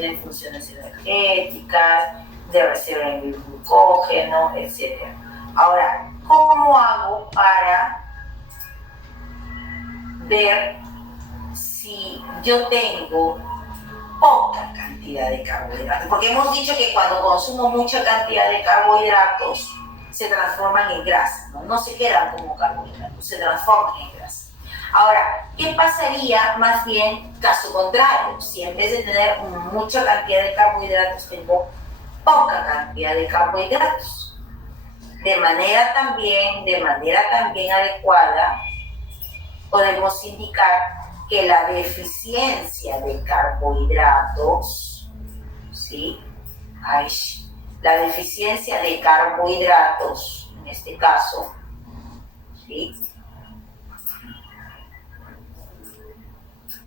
tienen funciones energéticas, de reserva en el glucógeno, etc. Ahora, ¿cómo hago para ver si yo tengo poca cantidad de carbohidratos? Porque hemos dicho que cuando consumo mucha cantidad de carbohidratos se transforman en grasa, no se quedan como carbohidratos, se transforman en grasa. Ahora, ¿qué pasaría más bien caso contrario? Si en vez de tener mucha cantidad de carbohidratos tengo poca cantidad de carbohidratos. De manera también adecuada, podemos indicar que la deficiencia de carbohidratos, ¿sí? La deficiencia de carbohidratos, en este caso, ¿sí?,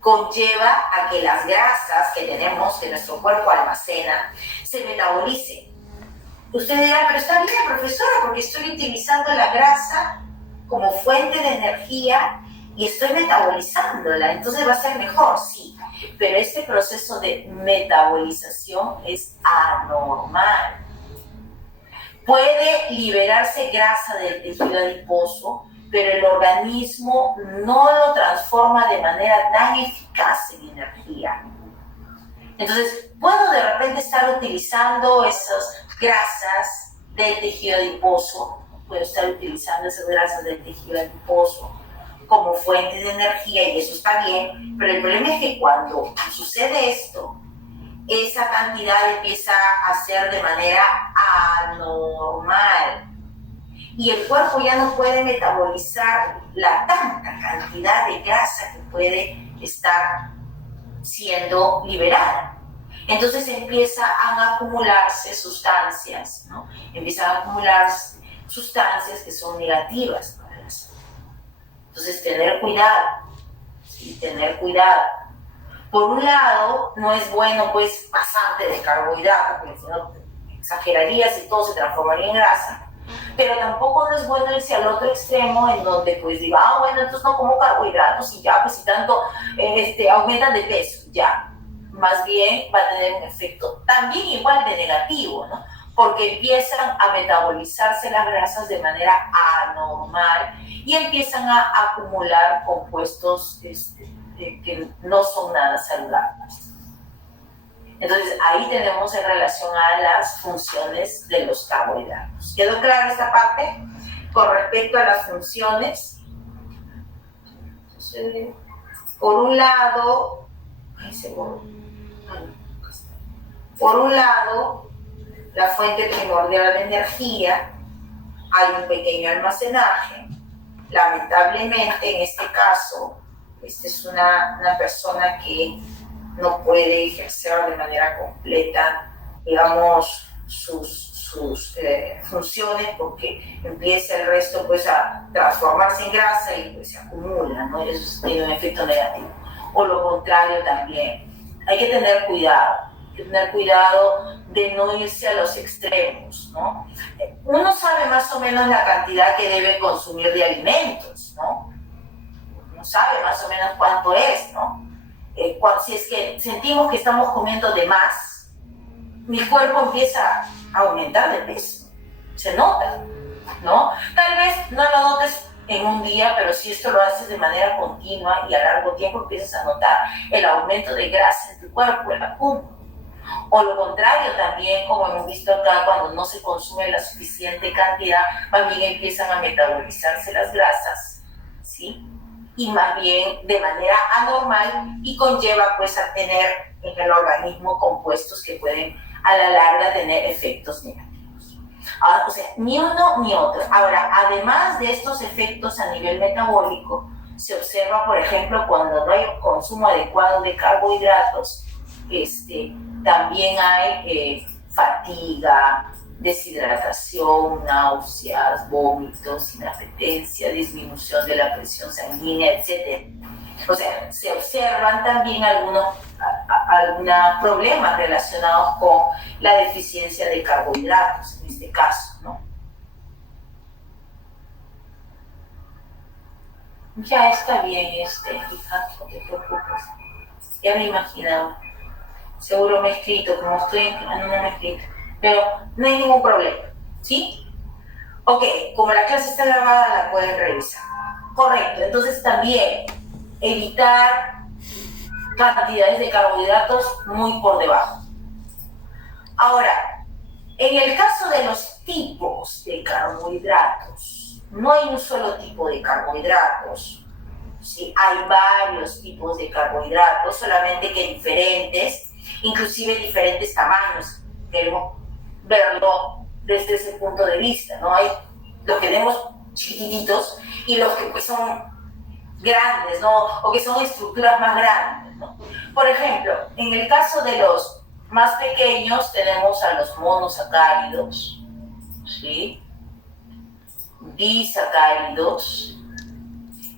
conlleva a que las grasas que tenemos, que nuestro cuerpo almacena, se metabolicen. Usted dirá, pero está bien, profesora, porque estoy utilizando la grasa como fuente de energía y estoy metabolizándola, entonces va a ser mejor, sí. Pero este proceso de metabolización es anormal. Puede liberarse grasa del tejido adiposo, pero el organismo no lo transforma de manera tan eficaz en energía. Entonces, puedo de repente estar utilizando esas grasas del tejido adiposo, puedo estar utilizando esas grasas del tejido adiposo como fuente de energía y eso está bien, pero el problema es que cuando sucede esto, esa cantidad empieza a ser de manera anormal y el cuerpo ya no puede metabolizar la tanta cantidad de grasa que puede estar siendo liberada. Entonces empiezan a acumularse sustancias, ¿no? Empiezan a acumularse sustancias que son negativas para la salud. Entonces tener cuidado, ¿sí? Tener cuidado. Por un lado, no es bueno pues bastante de carbohidratos, porque si no exagerarías y todo se transformaría en grasa. Pero tampoco no es bueno irse al otro extremo en donde pues diga, bueno, entonces no como carbohidratos y ya, pues si tanto aumentan de peso, ya. Más bien va a tener un efecto también igual de negativo, ¿no? Porque empiezan a metabolizarse las grasas de manera anormal y empiezan a acumular compuestos que no son nada saludables. Entonces, ahí tenemos en relación a las funciones de los carbohidratos. ¿Quedó clara esta parte? Con respecto a las funciones, entonces, por un lado, la fuente primordial de energía, hay un pequeño almacenaje. Lamentablemente, en este caso, esta es una persona que no puede ejercer de manera completa, digamos, sus funciones porque empieza el resto pues a transformarse en grasa y pues se acumula, ¿no? Y eso tiene un efecto negativo. O lo contrario también. Hay que tener cuidado de no irse a los extremos, ¿no? Uno sabe más o menos la cantidad que debe consumir de alimentos, ¿no? Uno sabe más o menos cuánto es, ¿no? Si es que sentimos que estamos comiendo de más, mi cuerpo empieza a aumentar de peso, se nota, ¿no? Tal vez no lo notes en un día, pero si esto lo haces de manera continua y a largo tiempo empiezas a notar el aumento de grasa en tu cuerpo, el acúmulo. O lo contrario también, como hemos visto acá, cuando no se consume la suficiente cantidad, más bien empiezan a metabolizarse las grasas, ¿sí? Y más bien de manera anormal y conlleva pues a tener en el organismo compuestos que pueden a la larga tener efectos negativos. Ahora, o sea, ni uno ni otro. Ahora, además de estos efectos a nivel metabólico, se observa, por ejemplo, cuando no hay consumo adecuado de carbohidratos, también hay fatiga, deshidratación, náuseas, vómitos, inapetencia, disminución de la presión sanguínea, etc. O sea, se observan también algunos problemas relacionados con la deficiencia de carbohidratos, en este caso, ¿no? Ya está bien, hija, no te preocupes. Ya me imaginaba. seguro me he escrito, como estoy no me he escrito, pero no hay ningún problema, ¿sí? Ok, como la clase está grabada, la pueden revisar. Correcto, entonces también evitar cantidades de carbohidratos muy por debajo. Ahora, en el caso de los tipos de carbohidratos, no hay un solo tipo de carbohidratos, ¿sí? Hay varios tipos de carbohidratos, solamente que diferentes, inclusive diferentes tamaños. Queremos verlo desde ese punto de vista, ¿no? Hay los que vemos chiquititos y los que pues son grandes, ¿no? O que son estructuras más grandes, ¿no? Por ejemplo, en el caso de los más pequeños tenemos a los monosacáridos, ¿sí? Disacáridos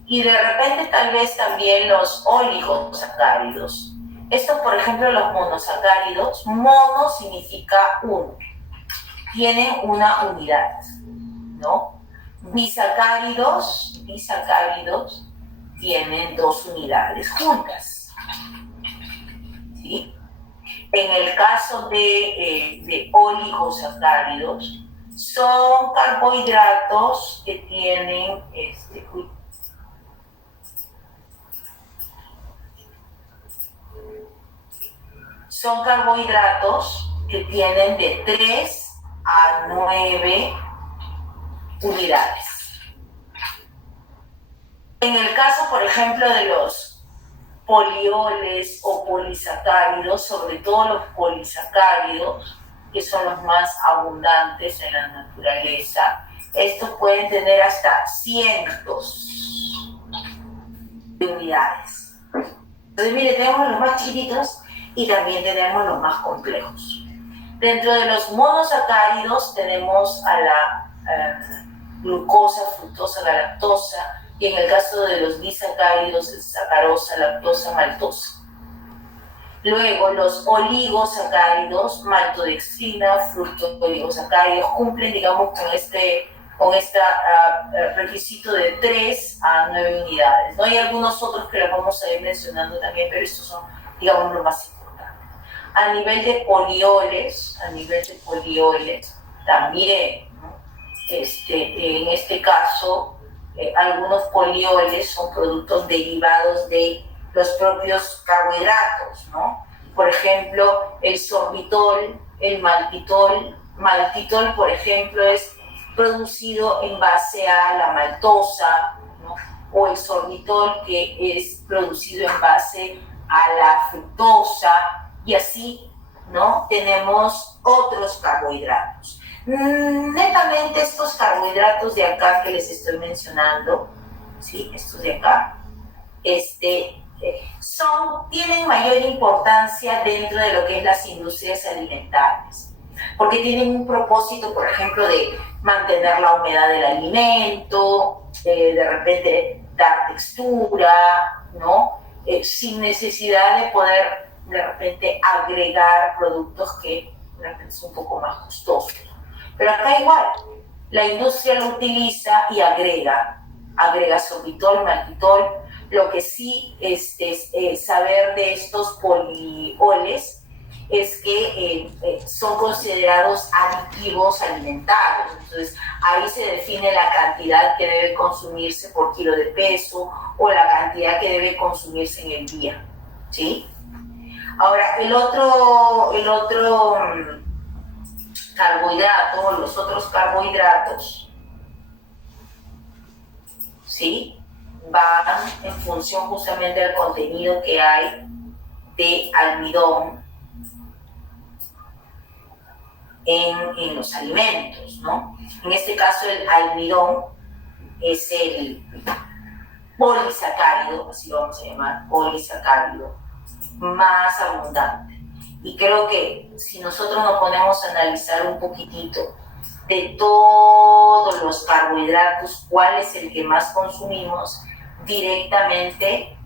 y de repente tal vez también los oligosacáridos. Estos, por ejemplo, los monosacáridos, mono significa uno, tienen una unidad, ¿no? Disacáridos tienen dos unidades juntas, ¿sí? En el caso de oligosacáridos, son carbohidratos que tienen son carbohidratos que tienen de 3 a 9 unidades. En el caso, por ejemplo, de los polioles o polisacáridos, sobre todo los polisacáridos, que son los más abundantes en la naturaleza, estos pueden tener hasta cientos de unidades. Entonces, mire, tenemos los más chiquitos y también tenemos los más complejos. Dentro de los monosacáridos tenemos a la glucosa, fructosa, la lactosa, y en el caso de los disacáridos, sacarosa, lactosa, maltosa. Luego, los oligosacáridos, maltodextrina, fructooligosacáridos, cumplen, digamos, con este requisito de 3 a 9 unidades. ¿No? Hay algunos otros que los vamos a ir mencionando también, pero estos son, digamos, los más importantes. A nivel de polioles también, ¿no? En este caso, algunos polioles son productos derivados de los propios carbohidratos, ¿no? Por ejemplo, el sorbitol, el maltitol. Maltitol, por ejemplo, es producido en base a la maltosa, ¿no? O el sorbitol, que es producido en base a la fructosa, y así, ¿no? Tenemos otros carbohidratos. Netamente estos carbohidratos de acá que les estoy mencionando, ¿sí? Estos de acá, tienen mayor importancia dentro de lo que es las industrias alimentarias, porque tienen un propósito, por ejemplo, de mantener la humedad del alimento, de repente dar textura, ¿no? Sin necesidad de poder de repente agregar productos que de repente son un poco más costosos. Pero acá igual, la industria lo utiliza y agrega sorbitol, maltitol. Lo que sí es saber de estos polioles es que son considerados aditivos alimentarios. Entonces, ahí se define la cantidad que debe consumirse por kilo de peso o la cantidad que debe consumirse en el día, ¿sí? Ahora, el otro carbohidrato, los otros carbohidratos, ¿sí? Van en función justamente del contenido que hay de almidón en los alimentos, ¿no? En este caso, el almidón es el polisacárido, así lo vamos a llamar, polisacárido, más abundante. Y creo que si nosotros nos ponemos a analizar un poquitito de todos los carbohidratos, cuál es el que más consumimos, directamente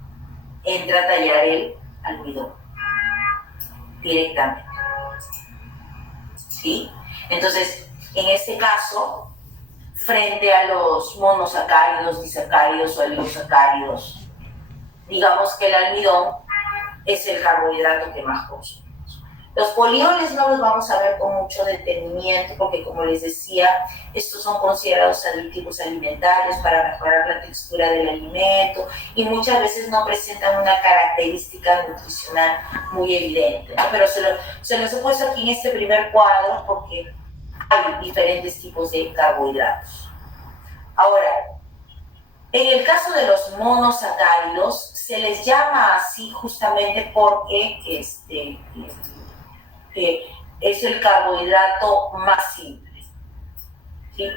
entra a tallar el almidón. Directamente. ¿Sí? Entonces, en este caso, frente a los monosacáridos, disacáridos o oligosacáridos, digamos que el almidón es el carbohidrato que más consumimos. Los polioles no los vamos a ver con mucho detenimiento porque, como les decía, estos son considerados aditivos alimentarios para mejorar la textura del alimento y muchas veces no presentan una característica nutricional muy evidente, ¿no? Pero se los he puesto aquí en este primer cuadro porque hay diferentes tipos de carbohidratos. Ahora, en el caso de los monosacáridos, se les llama así justamente porque es el carbohidrato más simple. ¿Sí?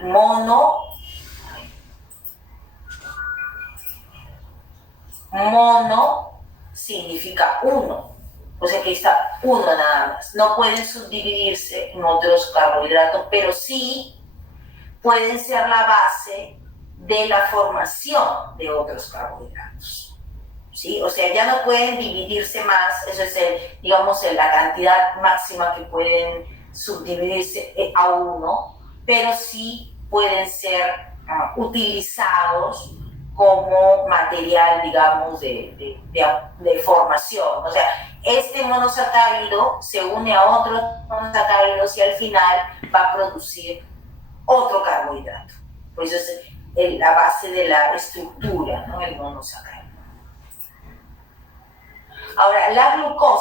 Mono significa uno, o sea que está uno nada más. No pueden subdividirse en otros carbohidratos, pero sí pueden ser la base de la formación de otros carbohidratos. ¿Sí? O sea, ya no pueden dividirse más, eso es la cantidad máxima que pueden subdividirse a uno, pero sí pueden ser utilizados como material, digamos, de formación. O sea, este monosacárido se une a otros monosacáridos y al final va a producir otro carbohidrato. Por eso es la base de la estructura, ¿no? El monosacárido. Ahora, la glucosa